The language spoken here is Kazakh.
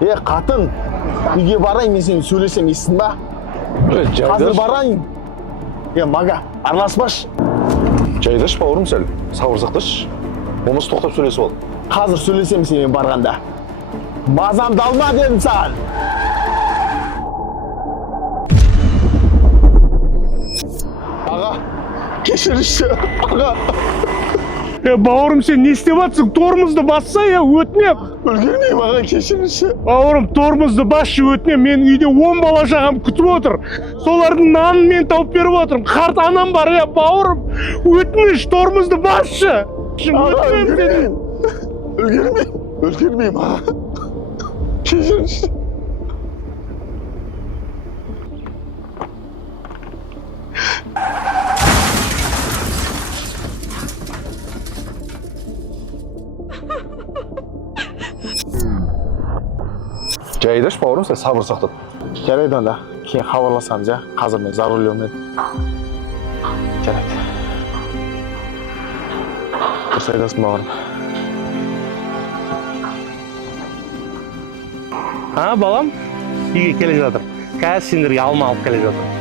Қатын, үйге барайын, мен сені сөйлесем естің ба? Қазір барайын. Мага, араласпаш. Жайдаш бауырым сәл, сабыр сақташ. Болмаса тоқтап сөйлесіп ал. Қазір сөйлесем сен барғанда. Мазамды алма дедім саған. Аға, кешіріші, аға. Бауырым, сен не істеп жатсың? Тормозды басса, өтінем. Үлгермеймін, аға, кешіріші. Бауырым, тормозды басшы, өтінем. Мен үйде 10 бала шағам күтіп отыр. Солардың нанын мен тауып беріп отырмын. Қарт анам бар, бауырым. Өтініш, тормозды басшы. Аға, үлгермеймін, аға. Кешіріші. Жайдаш бауырым сәл, сабыр сақтат. Жарайды онда, кейін хабарласамыз, қазір мен за рулем едім. Жарайды. Дұрыс айтасың бауырым. Балам, үйге келе жатыр. Қазір сендерге алма алып келе жатыр.